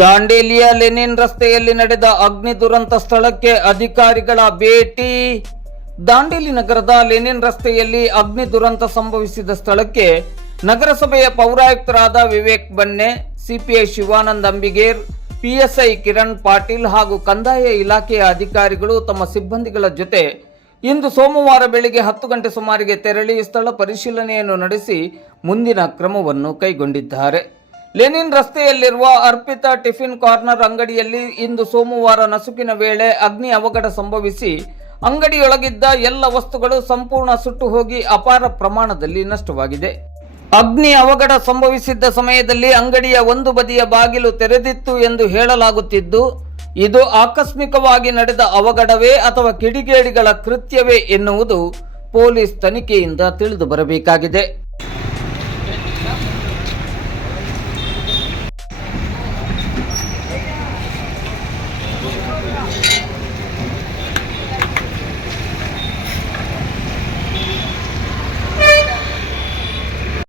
ದಾಂಡೇಲಿಯ Lenin ರಸ್ತೆಯಲ್ಲಿ ನಡೆದ ಅಗ್ನಿ ದುರಂತ ಸ್ಥಳಕ್ಕೆ ಅಧಿಕಾರಿಗಳ ಭೇಟಿ. ದಾಂಡೇಲಿ ನಗರದ ಲೆನಿನ್ ರಸ್ತೆಯಲ್ಲಿ ಅಗ್ನಿ ದುರಂತ ಸಂಭವಿಸಿದ ಸ್ಥಳಕ್ಕೆ ನಗರಸಭೆಯ ಪೌರಾಯುಕ್ತರಾದ ವಿವೇಕ್ ಬನ್ನೆ, ಸಿಪಿಐ ಶಿವಾನಂದ್ ಅಂಬಿಗೇರ್, ಪಿಎಸ್ಐ ಕಿರಣ್ ಪಾಟೀಲ್ ಹಾಗೂ ಕಂದಾಯ ಇಲಾಖೆಯ ಅಧಿಕಾರಿಗಳು ತಮ್ಮ ಸಿಬ್ಬಂದಿಗಳ ಜೊತೆ ಇಂದು ಸೋಮವಾರ ಬೆಳಿಗ್ಗೆ 10 ಗಂಟೆ ಸುಮಾರಿಗೆ ತೆರಳಿ ಸ್ಥಳ ಪರಿಶೀಲನೆಯನ್ನು ನಡೆಸಿ ಮುಂದಿನ ಕ್ರಮವನ್ನು ಕೈಗೊಂಡಿದ್ದಾರೆ. ಲೆನಿನ್ ರಸ್ತೆಯಲ್ಲಿರುವ ಅರ್ಪಿತಾ ಟಿಫಿನ್ ಕಾರ್ನರ್ ಅಂಗಡಿಯಲ್ಲಿ ಇಂದು ಸೋಮವಾರ ನಸುಕಿನ ವೇಳೆ ಅಗ್ನಿ ಅವಘಡ ಸಂಭವಿಸಿ ಅಂಗಡಿಯೊಳಗಿದ್ದ ಎಲ್ಲ ವಸ್ತುಗಳು ಸಂಪೂರ್ಣ ಸುಟ್ಟು ಹೋಗಿ ಅಪಾರ ಪ್ರಮಾಣದಲ್ಲಿ ನಷ್ಟವಾಗಿದೆ. ಅಗ್ನಿ ಅವಘಡ ಸಂಭವಿಸಿದ್ದ ಸಮಯದಲ್ಲಿ ಅಂಗಡಿಯ ಒಂದು ಬದಿಯ ಬಾಗಿಲು ತೆರೆದಿತ್ತು ಎಂದು ಹೇಳಲಾಗುತ್ತಿದ್ದು, ಇದು ಆಕಸ್ಮಿಕವಾಗಿ ನಡೆದ ಅವಘಡವೇ ಅಥವಾ ಕಿಡಿಗೇಡಿಗಳ ಕೃತ್ಯವೇ ಎನ್ನುವುದು ಪೊಲೀಸ್ ತನಿಖೆಯಿಂದ ತಿಳಿದು ಬರಬೇಕಾಗಿದೆ.